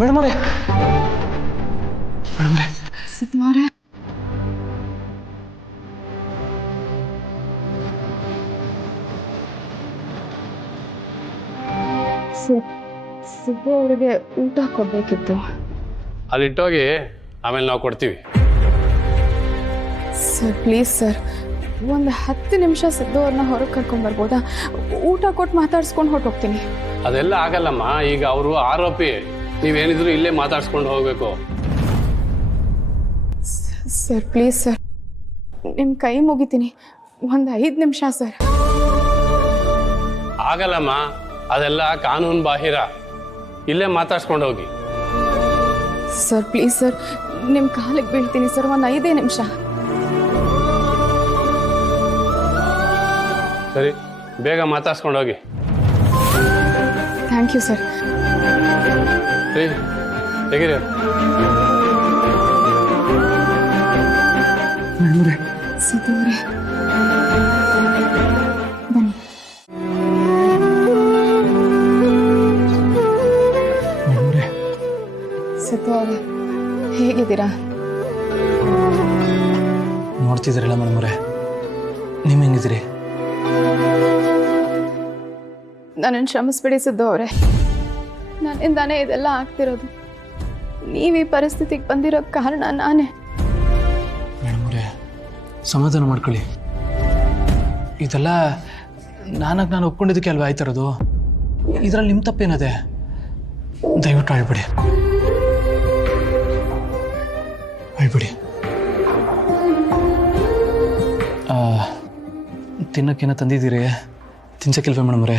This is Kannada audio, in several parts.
ಮೇಡಮ್ ಅವರೇ ಸಿದ್ಧವ್ರೆ ಸಿದ್ದು ಅವರಿಗೆ ಊಟ ಕೊಡ್ಬೇಕಿತ್ತು. ಅಲ್ಲಿಟ್ಟೋಗಿ ಆಮೇಲೆ ನಾವು ಕೊಡ್ತೀವಿ. ಸರ್ ಪ್ಲೀಸ್ ಸರ್, ಒಂದು 10 ನಿಮಿಷ ಸಿದ್ದು ಅವ್ರನ್ನ ಹೊರಗೆ ಕರ್ಕೊಂಡ್ಬರ್ಬೋದಾ? ಊಟ ಕೊಟ್ಟು ಮಾತಾಡ್ಸ್ಕೊಂಡು ಹೊರಟೋಗ್ತೀನಿ. ಅದೆಲ್ಲ ಆಗಲ್ಲಮ್ಮ. ಈಗ ಅವರು ಆರೋಪಿ, ನೀವೇನಿದ್ರು ಇಲ್ಲೇ ಮಾತಾಡ್ಸ್ಕೊಂಡು ಹೋಗ್ಬೇಕು. ಸರ್ ಪ್ಲೀಸ್ ಸರ್, ನಿಮ್ಮ ಕೈ ಮುಗಿತೀನಿ, ಒಂದು 5 ನಿಮಿಷ ಸರ್. ಆಗಲ್ಲಮ್ಮ, ಅದೆಲ್ಲ ಕಾನೂನು ಬಾಹಿರ. ಇಲ್ಲೇ ಮಾತಾಡ್ಸ್ಕೊಂಡು ಹೋಗಿ. ಸರ್ ಪ್ಲೀಸ್ ಸರ್, ನಿಮ್ಮ ಕಾಲಿಗೆ ಬೀಳ್ತೀನಿ ಸರ್, ಒಂದು 5 ನಿಮಿಷ. ಸರಿ, ಬೇಗ ಮಾತಾಡ್ಸ್ಕೊಂಡು ಹೋಗಿ. Thank you sir. ಸರಿ, ಹೇಗಿರಿ? ಸಿದ್ದು ಅವರೇ ಬನ್ನಿ. ಸಿದ್ದು ಅವರೇ ಹೇಗಿದ್ದೀರಾ? ನೋಡ್ತಿದ್ದೀರಲ್ಲ ಮೇಡಮ್ರೆ, ನೀವು ಹೆಂಗಿದ್ದೀರಿ? ನನ್ನನ್ನು ಕ್ಷಮಿಸ್ಬಿಡಿ ಸಿದ್ದು ಅವರೇ, ನನ್ನಿಂದಾನೇ ಇದೆಲ್ಲ ಆಗ್ತಿರೋದು. ನೀವು ಈ ಪರಿಸ್ಥಿತಿಗೆ ಬಂದಿರೋ ಕಾರಣ ನಾನೇ. ಮೇಡಮ್ರೆ ಸಮಾಧಾನ ಮಾಡ್ಕೊಳ್ಳಿ. ಇದೆಲ್ಲ ನಾನು ಒಪ್ಕೊಂಡಿದ್ದಕ್ಕೆ ಅಲ್ವಾ ಆಯ್ತಿರೋದು. ಇದರಲ್ಲಿ ನಿಮ್ಮ ತಪ್ಪೇನದೆ? ದಯವಿಟ್ಟು ಅಳ್ಬಿಡಿ, ಅಳ್ಬಿಡಿ. ತಿನ್ನಕ್ಕೇನ ತಂದಿದ್ದೀರಿ? ತಿನ್ಸಕ್ಕಿಲ್ವೇ ಮೇಡಮ್ರೆ?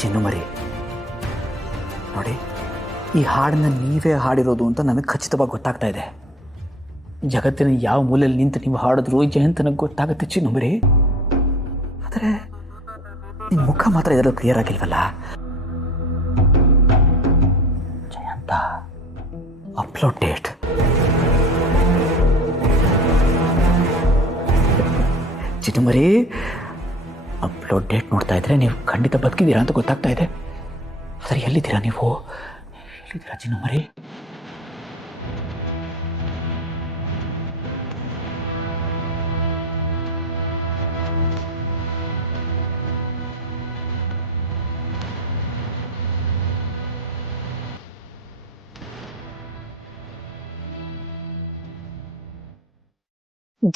ಚಿನ್ನುಮರಿ ನೋಡಿ, ಈ ಹಾಡನ್ನ ನೀವೇ ಹಾಡಿರೋದು ಅಂತ ನನಗೆ ಖಚಿತವಾಗಿ ಗೊತ್ತಾಗ್ತಾ ಇದೆ. ಜಗತ್ತಿನ ಯಾವ ಮೂಲೆಯಲ್ಲಿ ನಿಂತು ನೀವು ಹಾಡಿದ್ರು ಜಯಂತ್ ನನಗೆ ಗೊತ್ತಾಗುತ್ತೆ ಚಿನ್ನುಮರಿ. ಆದರೆ ನಿಮ್ಮ ಮುಖ ಮಾತ್ರ ಇದೆಲ್ಲ ಕ್ಲಿಯರ್ ಆಗಿಲ್ವಲ್ಲ. ಜಯಂತ ಅಪ್ಲೋಡ್ ಡೇಟ್ ಚಿನ್ನುಮರಿ, ಅಪ್ಲೋಡ್ ಡೇಟ್ ನೋಡ್ತಾ ಇದ್ರೆ ನೀವು ಖಂಡಿತ ಬದುಕಿದ್ದೀರಾ ಅಂತ ಗೊತ್ತಾಗ್ತಾ ಇದೆ. ಆದರೆ ಎಲ್ಲಿದ್ದೀರಾ ನೀವು? ಎಲ್ಲಿದ್ದೀರಾ ಚಿನ್ನುಮರಿ?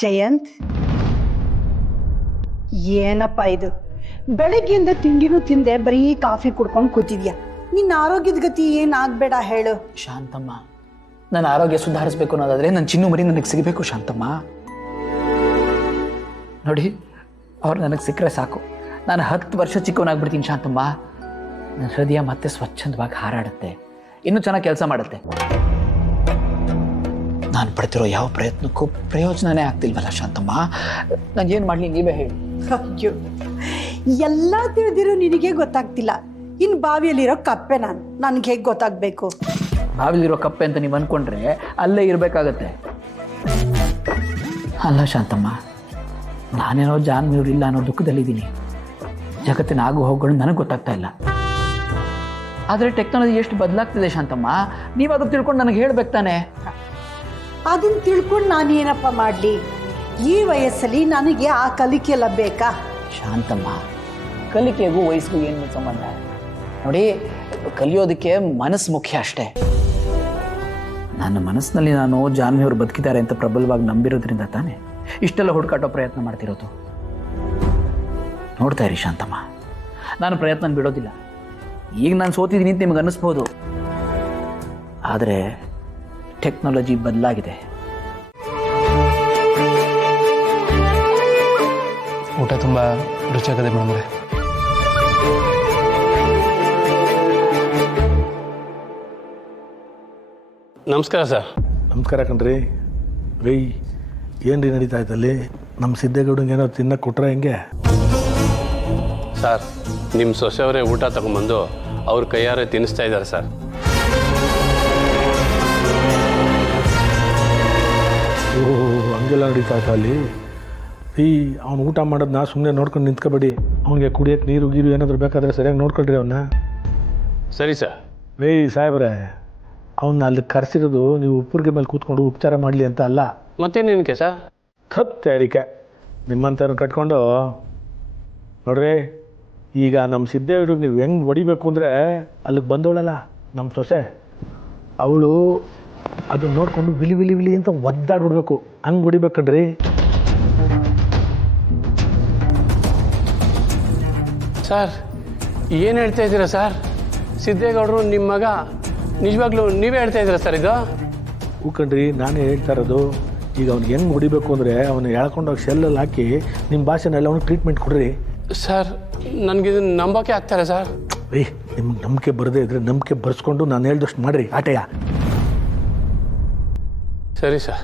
ಜಯಂತ್, ಏನಪ್ಪ ಇದು? ಬೆಳಗ್ಗೆಯಿಂದ ತಿಂಡಿನೂ ತಿಂದೆ, ಬರೀ ಕಾಫಿ ಕುಡ್ಕೊಂಡು ಕೂತಿದ್ಯಾ. ನಿನ್ನ ಆರೋಗ್ಯದ ಗತಿ ಏನಾಗಬೇಡ ಹೇಳು. ಶಾಂತಮ್ಮ, ನನ್ನ ಆರೋಗ್ಯ ಸುಧಾರಿಸ್ಬೇಕು ಅನ್ನೋದಾದ್ರೆ ನನ್ನ ಚಿನ್ನುಮರಿ ನನಗೆ ಸಿಗಬೇಕು ಶಾಂತಮ್ಮ. ನೋಡಿ, ಅವ್ರು ನನಗೆ ಸಿಕ್ಕರೆ ಸಾಕು, ನಾನು 10 ವರ್ಷ ಚಿಕ್ಕವನಾಗ್ಬಿಡ್ತೀನಿ ಶಾಂತಮ್ಮ. ನನ್ನ ಹೃದಯ ಮತ್ತೆ ಸ್ವಚ್ಛಂದವಾಗಿ ಹಾರಾಡುತ್ತೆ, ಇನ್ನೂ ಚೆನ್ನಾಗಿ ಕೆಲಸ ಮಾಡುತ್ತೆ. ನಾನು ಪಡ್ತಿರೋ ಯಾವ ಪ್ರಯತ್ನಕ್ಕೂ ಪ್ರಯೋಜನನೇ ಆಗ್ತಿಲ್ವಲ್ಲ ಶಾಂತಮ್ಮ. ನಾನು ಏನು ಮಾಡಲಿ ನೀವೇ ಹೇಳಿ. ಅಯ್ಯೋ, ಎಲ್ಲ ತಿಳಿದಿರೋ ನಿನಗೆ ಗೊತ್ತಾಗ್ತಿಲ್ಲ, ಇನ್ನು ಬಾವಿಯಲ್ಲಿರೋ ಕಪ್ಪೆ ನನಗೆ ಹೇಗೆ ಗೊತ್ತಾಗಬೇಕು? ಬಾವಿಲಿರೋ ಕಪ್ಪೆ ಅಂತ ನೀವು ಅಂದ್ಕೊಂಡ್ರೆ ಅಲ್ಲೇ ಇರಬೇಕಾಗತ್ತೆ. ಅಲ್ಲ ಶಾಂತಮ್ಮ, ನಾನೇನೋ ಜಾನ್ಮಿವ್ರಿಲ್ಲ ಅನ್ನೋ ದುಃಖದಲ್ಲಿದ್ದೀನಿ. ಜಗತ್ತಿನ ಆಗು ಹೋಗೋಣ ನನಗೆ ಗೊತ್ತಾಗ್ತಾ ಇಲ್ಲ. ಆದರೆ ಟೆಕ್ನಾಲಜಿ ಎಷ್ಟು ಬದಲಾಗ್ತಿದೆ ಶಾಂತಮ್ಮ, ನೀವು ಅದು ತಿಳ್ಕೊಂಡು ನನಗೆ ಹೇಳ್ಬೇಕು ತಾನೆ. ಅದನ್ನು ತಿಳ್ಕೊಂಡು ನಾನೇನಪ್ಪ ಮಾಡಲಿ? ಈ ವಯಸ್ಸಲ್ಲಿ ನನಗೆ ಆ ಕಲಿಕೆ ಎಲ್ಲ ಬೇಕಾ? ಶಾಂತಮ್ಮ, ಕಲಿಕೆಗೂ ವಯಸ್ಸಿಗೂ ಏನು ಸಂಬಂಧ? ನೋಡಿ, ಕಲಿಯೋದಕ್ಕೆ ಮನಸ್ಸು ಮುಖ್ಯ ಅಷ್ಟೇ. ನನ್ನ ಮನಸ್ಸಿನಲ್ಲಿ ನಾನು ಜಾನ್ವಿಯವರು ಬದುಕಿದ್ದಾರೆ ಅಂತ ಪ್ರಬಲವಾಗಿ ನಂಬಿರೋದ್ರಿಂದ ತಾನೇ ಇಷ್ಟೆಲ್ಲ ಹುಡುಕಾಟೋ ಪ್ರಯತ್ನ ಮಾಡ್ತಿರೋದು. ನೋಡ್ತಾ ಇರಿ ಶಾಂತಮ್ಮ, ನಾನು ಪ್ರಯತ್ನ ಬಿಡೋದಿಲ್ಲ. ಈಗ ನಾನು ಸೋತಿದ್ದೀನಿ ಅಂತ ನಿಮ್ಗೆ ಅನ್ನಿಸ್ಬೋದು, ಆದರೆ ಟೆಕ್ನಾಲಜಿ ಬದಲಾಗಿದೆ. ಊಟ ತುಂಬ ರುಚಿಯಾಗದೆ ಮೇಡಮ್ ಅವರೇ. ನಮಸ್ಕಾರ ಸರ್. ನಮಸ್ಕಾರ ಕಣ್ರಿ. ರೀ ಏನು ರೀ ನಡೀತಾ ಇತ್ತಲ್ಲಿ? ನಮ್ಮ ಸಿದ್ದೇಗೌಡಂಗೆ ಏನೋ ತಿನ್ನಕ್ಕೆ ಕೊಟ್ರೆ ಹೆಂಗೆ? ಸರ್, ನಿಮ್ಮ ಸೊಸೆಯವರೇ ಊಟ ತಗೊಂಬಂದು ಅವ್ರ ಕೈಯಾರೆ ತಿನ್ನಿಸ್ತಾ ಇದ್ದಾರೆ ಸರ್. ಓಹೋ, ಹಂಗೆಲ್ಲ ನಡೀತಾ ಇತ್ತ ಅಲ್ಲಿ? ರೀ, ಅವ್ನು ಊಟ ಮಾಡೋದು ನಾ ಸುಮ್ಮನೆ ನೋಡ್ಕೊಂಡು ನಿಂತ್ಕೊಬೇಡಿ. ಅವ್ನಿಗೆ ಕುಡಿಯೋಕ್ಕೆ ನೀರು ಗೀರು ಏನಾದರೂ ಬೇಕಾದರೆ ಸರಿಯಾಗಿ ನೋಡ್ಕೊಳ್ರಿ ಅವನ್ನ. ಸರಿ ಸರ್. ರೀ ಸಾಹೇಬ್ರೆ, ಅವನ್ನ ಅಲ್ಲಿ ಕರೆಸಿರೋದು ನೀವು ಉಪ್ಪರಿಗೆ ಮೇಲೆ ಕೂತ್ಕೊಂಡು ಉಪಚಾರ ಮಾಡಲಿ ಅಂತ ಅಲ್ಲ. ಮತ್ತೇನೇನಕ್ಕೆ ಸರ್? ತೇರಿಕೆ ನಿಮ್ಮಂಥವ್ರನ್ನ ಕಟ್ಕೊಂಡು ನೋಡ್ರಿ. ಈಗ ನಮ್ಮ ಸಿದ್ದೇವ್ರಿಗೆ ನೀವು ಹೆಂಗೆ ಹೊಡಿಬೇಕು ಅಂದರೆ ಅಲ್ಲಿಗೆ ಬಂದವಳಲ್ಲ ನಮ್ಮ ಸೊಸೆ, ಅವಳು ಅದನ್ನ ನೋಡಿಕೊಂಡು ವಿಲಿ ವಿಲಿ ವಿಲಿ ಅಂತ ಒದ್ದಾಡ್ಬಿಡ್ಬೇಕು. ಹಂಗೆ ಹೊಡಿಬೇಕಂಡ್ರಿ. ಸರ್, ಏನು ಹೇಳ್ತಾ ಇದ್ದೀರಾ ಸರ್? ಸಿದ್ದೇಗೌಡರು ನಿಮ್ಮ ಮಗ, ನಿಜವಾಗ್ಲೂ ನೀವೇ ಹೇಳ್ತಾ ಇದ್ದೀರಾ ಸರ್ ಇದು? ಹೂಕಂಡ್ರಿ, ನಾನೇ ಹೇಳ್ತಾ ಇರೋದು. ಈಗ ಅವ್ನಿಗೆ ಹೆಂಗೆ ಹೊಡಿಬೇಕು ಅಂದರೆ ಅವನು ಎಳ್ಕೊಂಡೋಗಿ ಶೆಲ್ಲಲ್ಲಿ ಹಾಕಿ ನಿಮ್ಮ ಭಾಷೆನೆಲ್ಲ ಅವ್ನಿಗೆ ಟ್ರೀಟ್ಮೆಂಟ್ ಕೊಡ್ರಿ. ಸರ್, ನನಗಿದನ್ನು ನಂಬೋಕೆ ಆಗ್ತಾರೆ ಸರ್. ರೀ, ನಿಮ್ಗೆ ನಂಬಿಕೆ ಬರದೇ ಇದ್ರೆ ನಂಬಿಕೆ ಬರ್ಸ್ಕೊಂಡು ನಾನು ಹೇಳ್ದಷ್ಟು ಮಾಡಿರಿ ಆಟೆಯ. ಸರಿ ಸರ್.